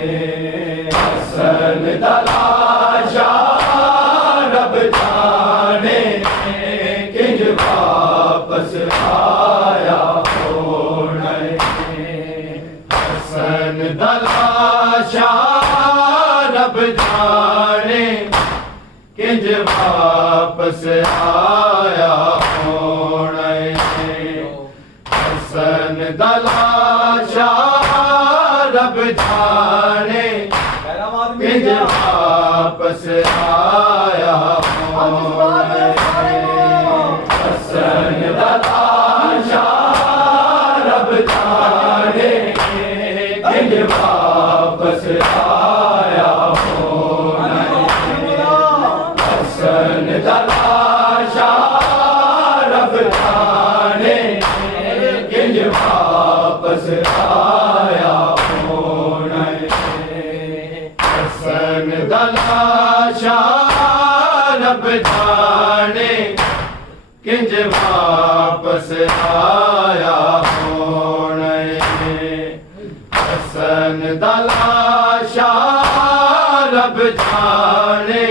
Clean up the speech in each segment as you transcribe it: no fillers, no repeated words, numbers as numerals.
हसन तलाशा रब जाने किंज वापस आया होने हसन तलाशा रब जाने किंज वापस आया होने हसन तलाशा रब जाने किंज वापस आया होने हसन तलाशा रब जाने किंज वापस आया होने हसन तलाशा रब जाने किंज वापस आया होने हसन तलाशा रब जाने किंज वापस आया होने हसन तलाशा रब जाने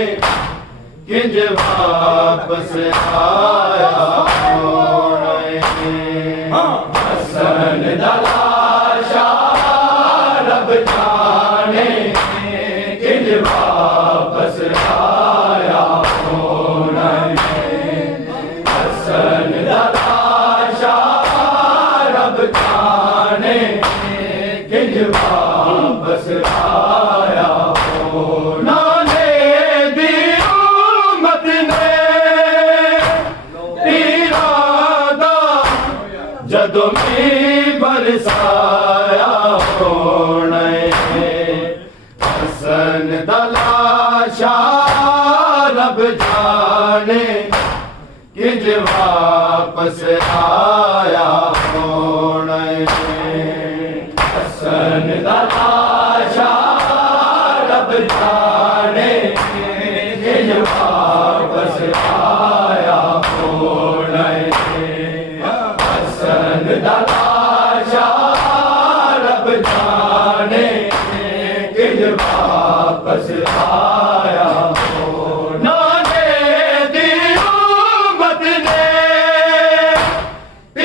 किंज वापस आया होने हसन तलाशा रब जाने किंज वापस आया होने हसन तलाशा रब जाने किंज वापस आया होने जदों में बरसाया होने हसन तलाशा रब जाने किंज वापस आया होने हसन तलाशा रब जाने किंज वापस आया होने हसन तलाशा रब जाने किंज वापस आया होने दी उम्मत ने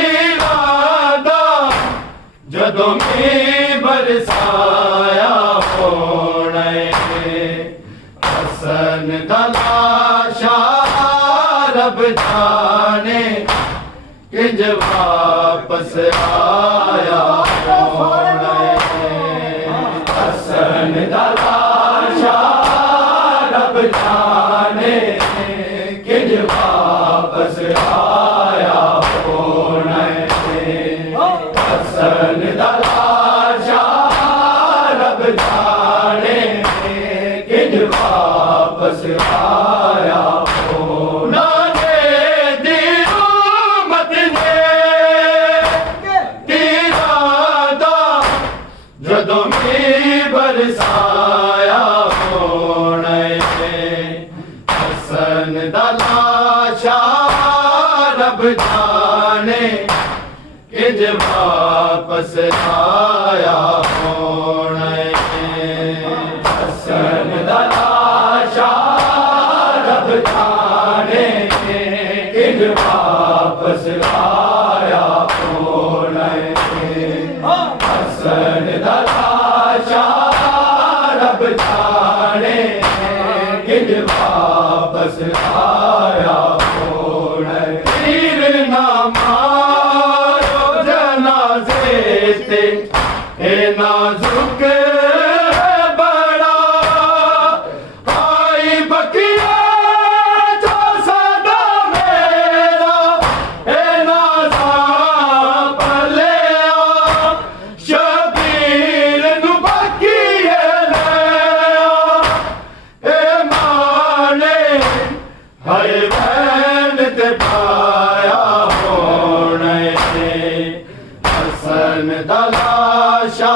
इरादा जदों में बरसाया होने हसन तलाशा रब जाने किंज वापस आया होने हसन तलाशा रब जाने किंज वापस आया होने हसन तलाशा रब जाने किंज वापस आया होने जदों में बरसाया होने हसन तलाशा रब जाने किंज वापस आया होने हसन तलाशा रब जाने किंज वापस आया होने हसन तलाशा रब जाने किंज वापस आया होने तीर ना मारो जनाजे ते ए नाजुक बड़ा आई बकिया जो सदा मेरा ए नाजा पलिया शबीर नु बकिए ए माने हाय वैन ते पाया होने हसन तलाशा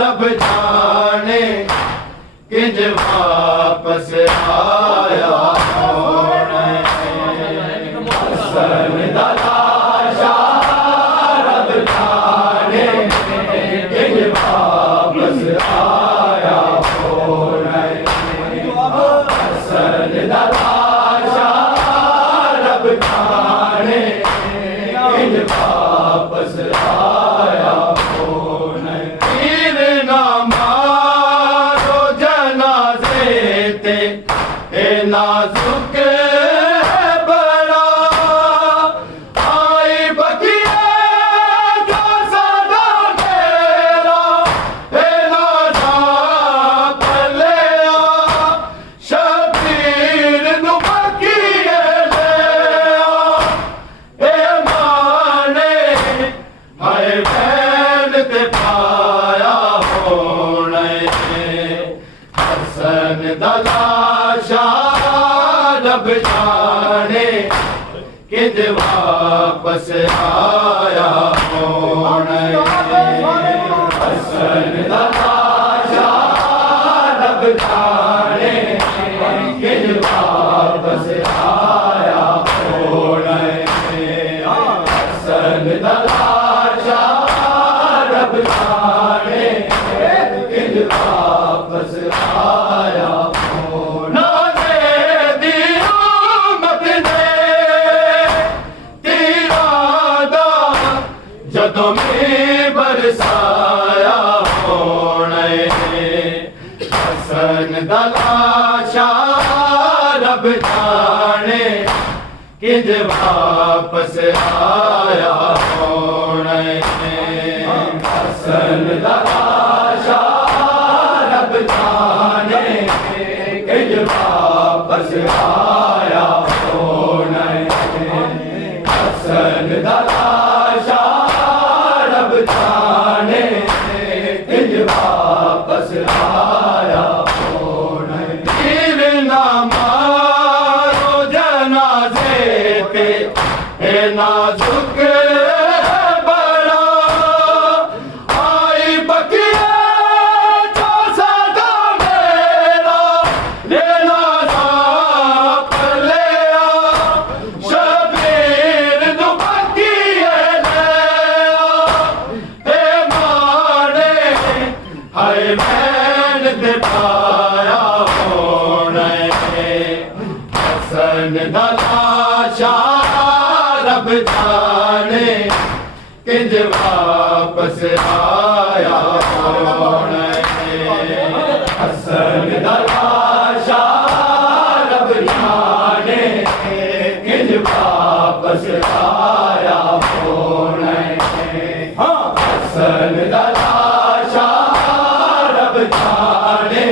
रब जाने किंज वापस आया होने हसन तलाशा रब जाने किंज वापस आया हसन दा लाशा रब जाने किंज वापस आया होने तीर ना मारो जनाजे ते ए नाजुक बड़ा आई बकिया जो सदा तेरा ए नाजा पलिया शबीर नु बकिए लिया ए माने हाय बैन ते पाया होने हसन दा लाशा रब जाने किंज वापस आया होने हसन दा लाशा रब जाने किंज वापस आया होने हसन दा लाशा रब जाने किंज वापस आया होना दे दिया मत दे तेरा दा जदों में बरसाया होने हसन दा लाशा रब जाने किंज वापस आया होने हसन दा लाशा रब जाने किंज वापस आया होने हसन दा लाशा रब जाने किंज वापस आया होने तीर ना मारो जनाजे पे ए नाजुक बड़ा आई बकिया जो सदा मेरा लेना था पलिया शबीर नु बकिए लिया ए माने हाय मैन ते पाया होने हसन दा लाशा रब जाने किंज वापस आया होने हसन दा लाशा रब जाने किंज वापस आया होने हसन दा लाशा रब जाने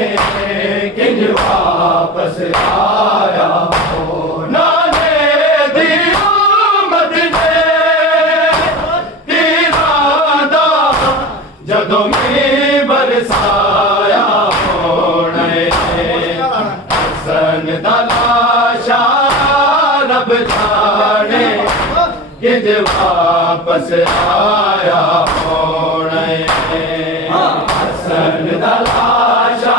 किंज वापस आया होना दे दिया मत दे तेरा दा जदों में बरसाया होने हसन दा लाशा रब जाने किंज वापस आया होने हसन दा लाशा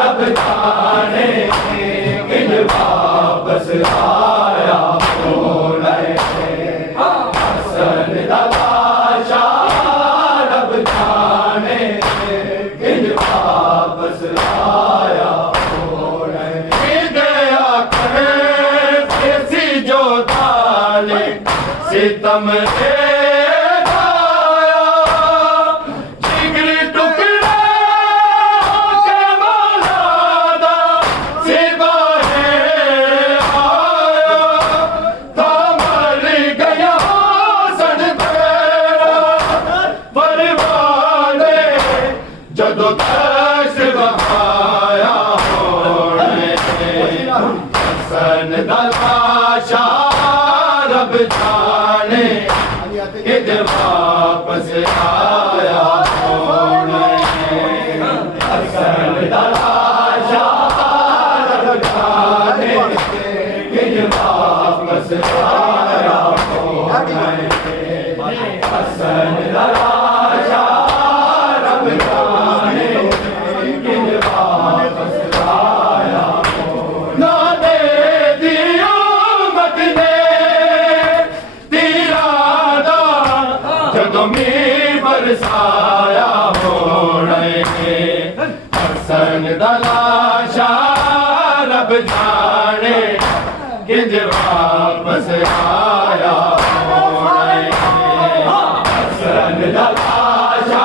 रब जाने किंज वापस आया होने हसन दा लाशा रब जाने किंज वापस आया होने गया करे ऐसी जो ताले सितम दे गाया जिगरी टुकड़ा के मौला दा सिवाहे आया था मर गया सन तेरा परवाने जदों दस बहाया होने हसन दा लाशा रब जाने किंज वापस आया होने हसन दा लाशा रब जाने किंज वापस आया होने हसन दा लाशा रब जाने किंज वापस आया ना दे दिया मत दे तेरा दा जदों में बरसाया होने हसन दलाशा रब जाने किंज वापस आया होने हसन दलाशा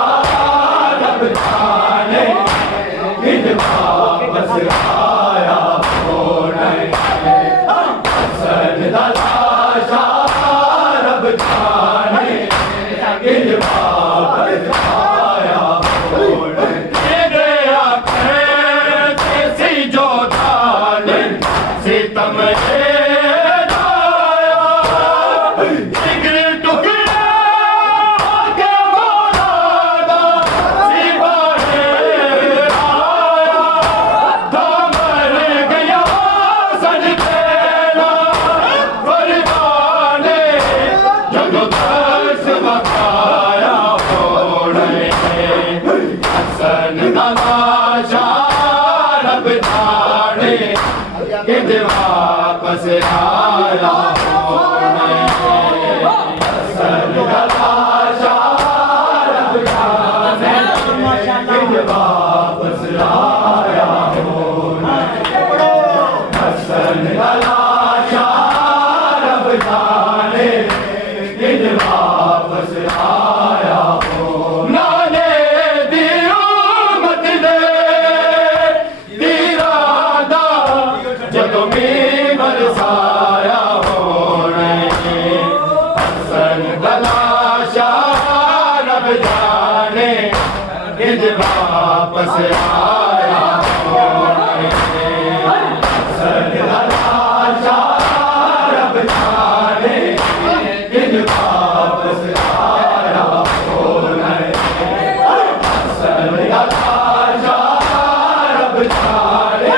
रब जाने किंज वापस आया होने हसन दलाशा रब जाने किंज वापस आया होने गया कैसी जो जाने सितम वापस आया होने हसन दलाशा रब जाने किंज वापस आया होने हसन दलाशा रब जाने किंज वापस आया होने नाने दियो मत दे दीरादा जदों में बरसाया होने हसन दलाशा रब जाने किंज वापस आया होने हसन दलाशा रब जाने किंज वापस आया होने हसन दलाशा रब जाने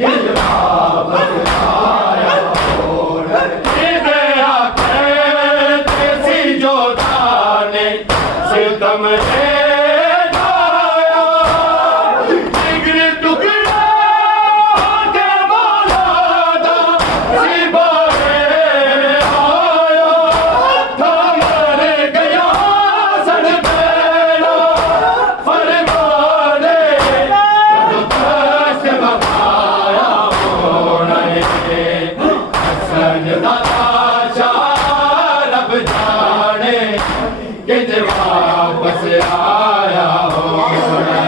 किंज वापस आया होने गया कैसी जो जाने सितम किंज वापस आया होने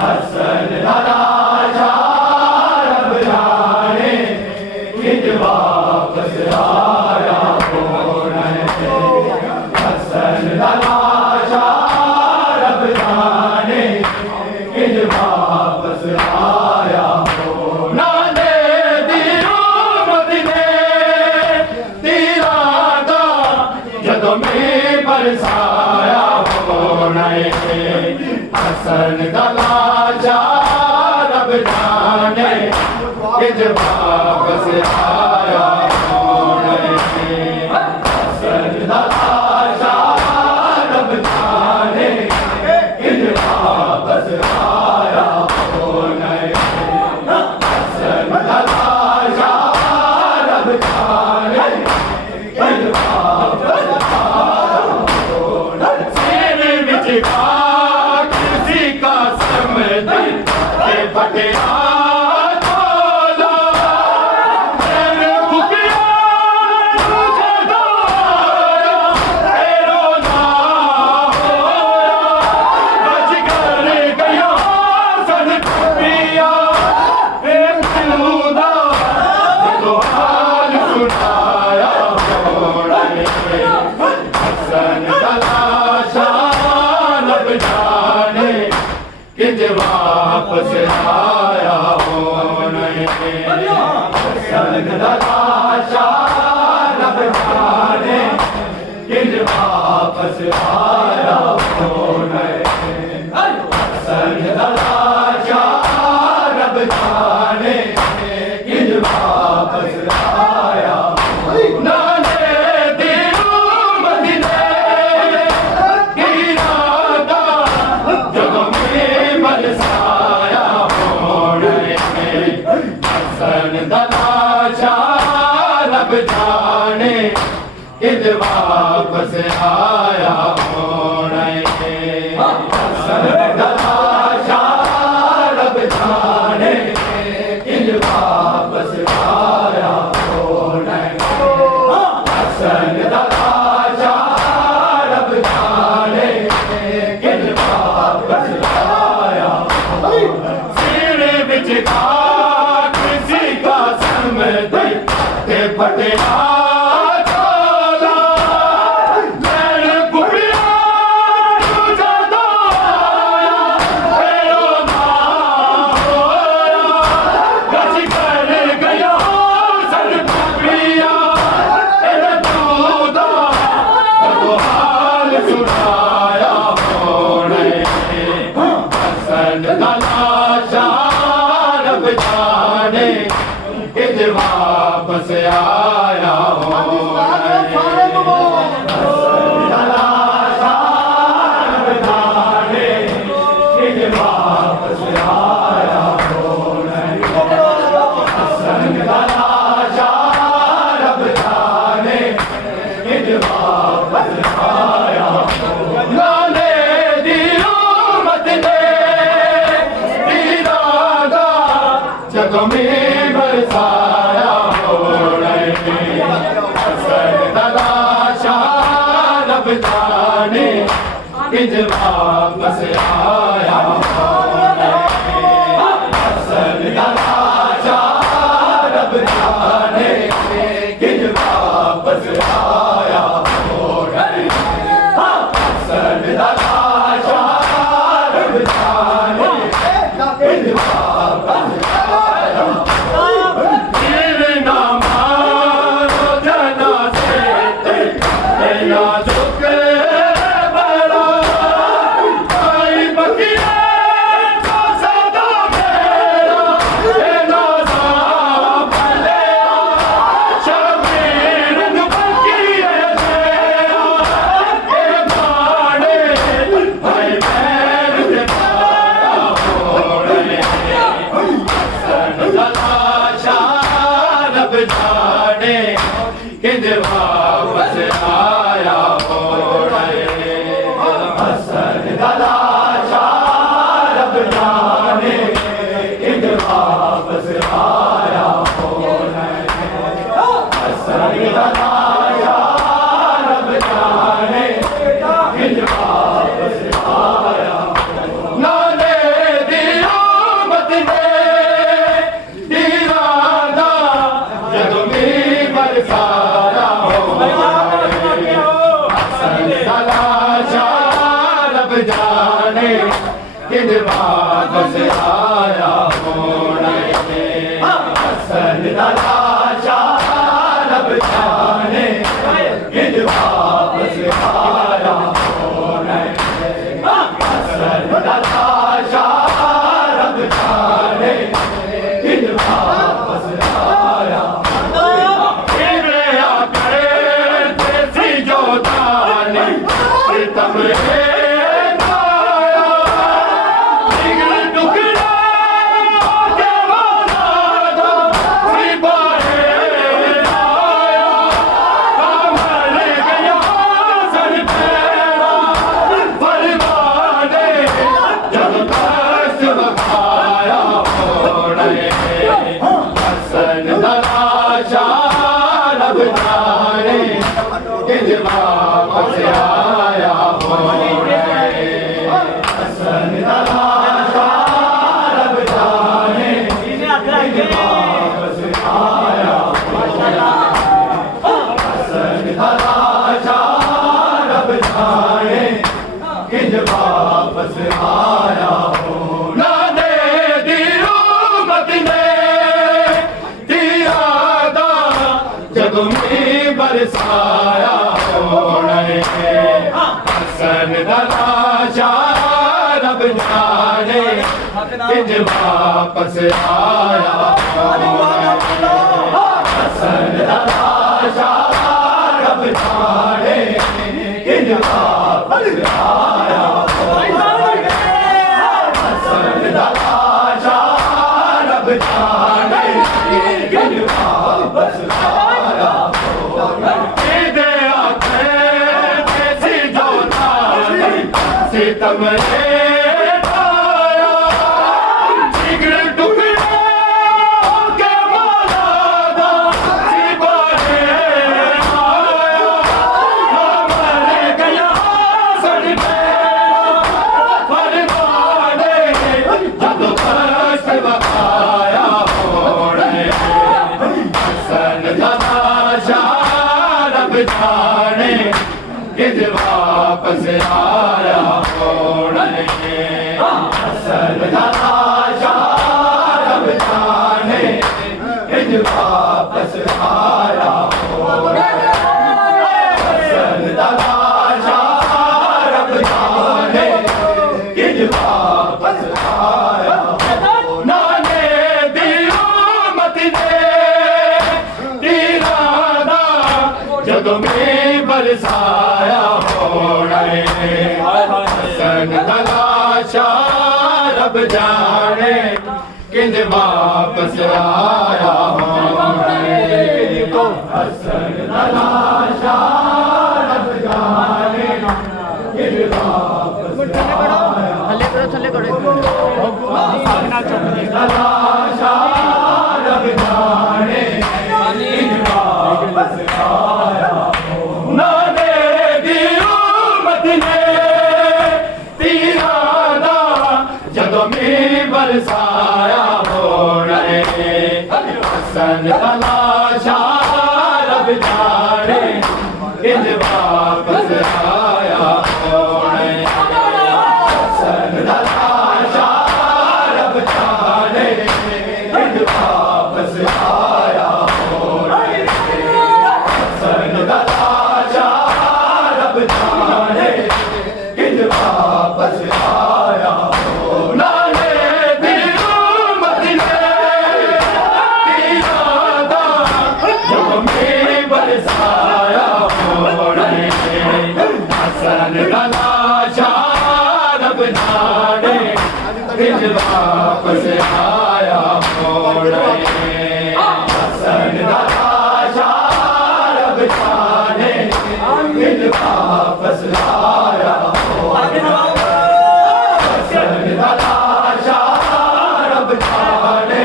हसन दलाशा रब जाने किंज वापस आया होने हसन दलाशा रब जाने किंज वापस आया होने नाने दियो मदीने दीरादा जदों में बरसाया होने हसन दलाशा रब जाने किंज वापस आया होने हसन दलाशा रब जाने किंज वापस आया होने हसन दलाशा रब जाने किंज वापस किसी का समझ के फटिया तोला तेरे भुकिया तुझे दोया तेरो ना होया बच कर गया सन पिया बेखुदा तो हाल सुनाया होने हसन दलाशा रब जाने किंज वापस आया होने हसन दलाशा रब जाने किंज वापस आया होने हसन दलाशा रब जाने किंज वापस आया नाने दियो मदीने दीरादा जदों में बरसाया होने हसन दलाशा रब जाने किंज वापस आया होने हसन दलाशा हसन तलाशा रब जाने किज वापस आया हो जगों में बरसाया हो हसन तलाशा रब जाने किज वापस आया हो हसन तलाशा रब जाने किज वापस आया हो हसन तलाशा रब जाने किज वापस किज वापस आया हो हसन तलाशा रब जाने किज वापस आया हो हसन तलाशा रब जाने किज वापस आया नाले दिया मत ने दीवाना जदों में बरसाया हो हसन तलाशा रब जाने किज वापस आया हो हसन तलाशा रब जाने किज वापस आया हो हसन तलाशा रब जाने किज वापस आया किज वापस आया हो हसन तलाशा रब जाने किज वापस आया हो हसन तलाशा रब जाने किज वापस आया हो नादे दियो मत ने दियादा जगों में बरसाया हसन तलाशा रब जाने किज वापस आया हसन तलाशा रब जाने किज वापस आया हसन तलाशा रब जाने किज वापस आया सितम पाया जिगर टुकड़ा के मौलाना सिपाही आया मर गया सर पे फरमाने जब कष्ट बकाया हो हसन तलाशा रब जाने किज वापस आया हो हसन तलाशा रब जाने किज वापस आया हो हसन तलाशा रब जाने किज वापस आया रब जाने किंज वापस आया हो हसन तलाशा रब जाने किंज वापस थल्ले करो तलाशा रब जाने किंज वापस आया हो ना तेरी उम्मत ने तीरा दा जदों मींह बरसाया होना है हसन तलाशा रब जाने किंज वापस आया होना है हसन तलाशा रब जाने किंज वापस आया होना है हसन तलाशा रब जाने किंज वापस आया होना है दिल मदीने तीरा दा जब मींह बरसाया होना है हसन तलाशा रब जाने किंज वापस आया होना है हसन तलाशा रब जाने किंज वापस आया होना हसन तलाशा रब जाने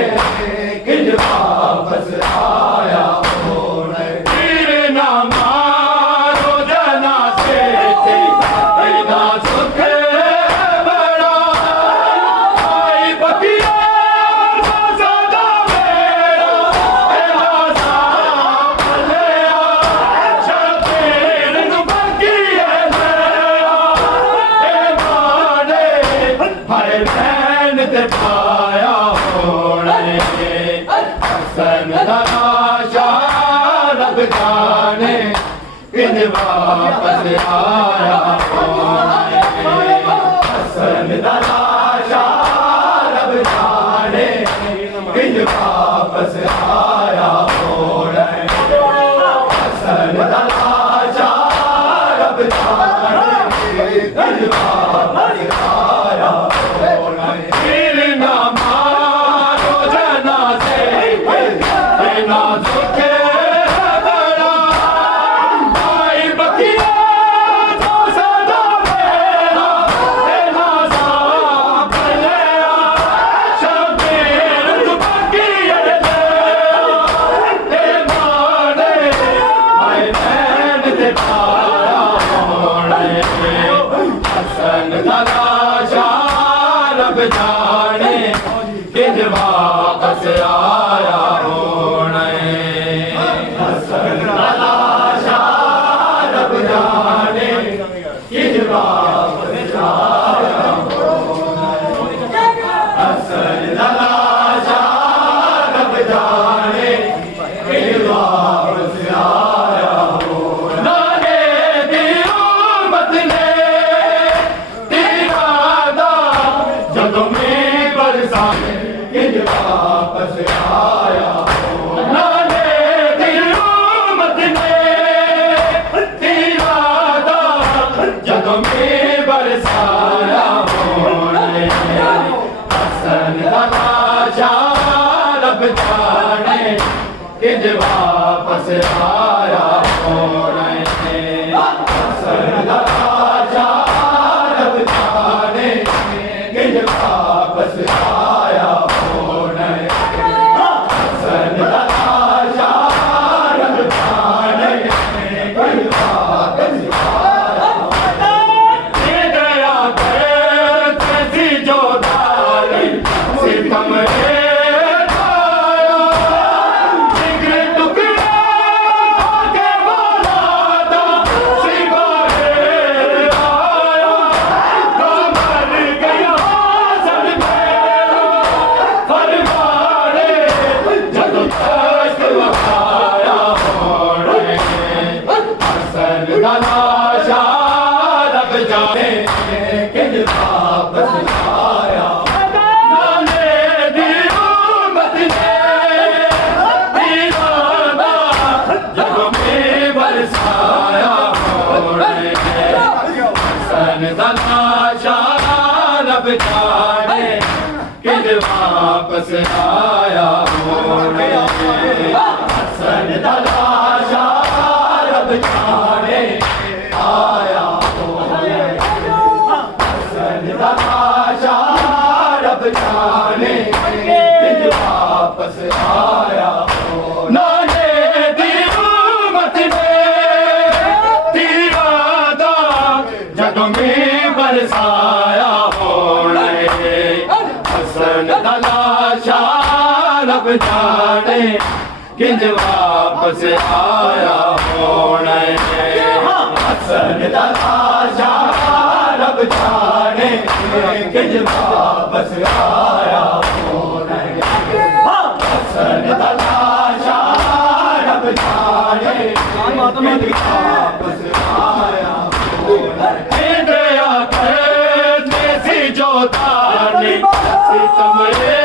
किंज वापस आया होना तीर ना मारो जना से तेरा सुख बड़ा आई बकिया सदा मेरा तेरा साथ लिया शबीर नु बकिया माने हर मैन ते पाया होना है हसन तलाशा रब जाने किंज वापस आया होना है हसन तलाशा रब जाने किंज वापस आया होना है हसन तलाशा रब जाने किंज वापस आया होना है दिल ना मारो जना से ना सुख बड़ा आई बकिया तो सदा मेरा तेरा साथ लिया शबीर नु बकिया ते माने आई मैन ते पाया होना है हसन तलाशा रब जाने किंज वापस आया होना है हसन तलाशा रब जाने किंज वापस आया होना है हसन तलाशा रब जाने किंज वापस आया होना है दिल उम्मत ने तीरा दा जदों मींह बरसाए किंज वापस आया होना है दिल उम्मत ने तीरा दा जदों मींह बरसाया होना है हसन तलाशा रब जाने किंज वापस आया होना है हसन तलाशा रब जाने किंज वापस आया होना है हसन तलाशा रब जाने किंज वापस आया ये गया करते सी जो दारी सितम रे खाया जिगर टुकड़ा के बोला वापस आया होने हसन दा लाशा रब जाने आया होने हसन दा लाशा रब जाने किंज वापस आया होने नाने दी उम्मत ने तीरा दा जदों में बरसाया होने हसन दा लाशा रब जाने किंज वापस आया होने हसन दा लाशा रब जाने किंज वापस आया होने हसन दा लाशा रब जाने किंज वापस आया होने देसी जो तारनी सितमरे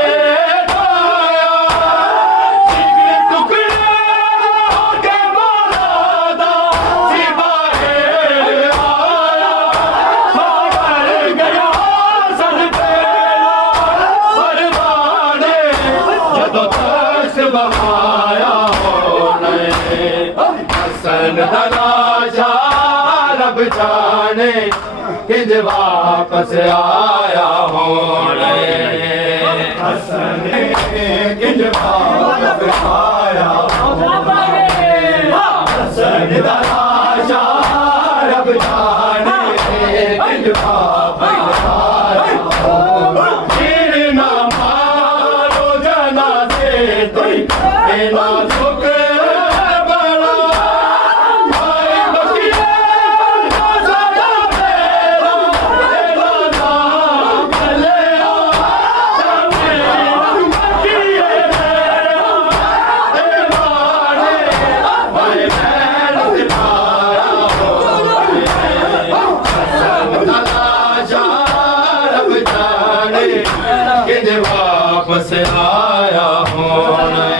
बहाया होने हसन दा लाशा रब जाने किंज वापस आया होने हसन किंज वापस आया होने हसन दा लाशा रब जाने किंज वापस आया होने ना मारो जनाजे कोई ना सुख बड़ा भाई बकिया सदा मेरा तेरा नाम ले बकिए तेरा भाई मेहनत पाया हसन दा लाशा रब जाने किंज वापस आया होने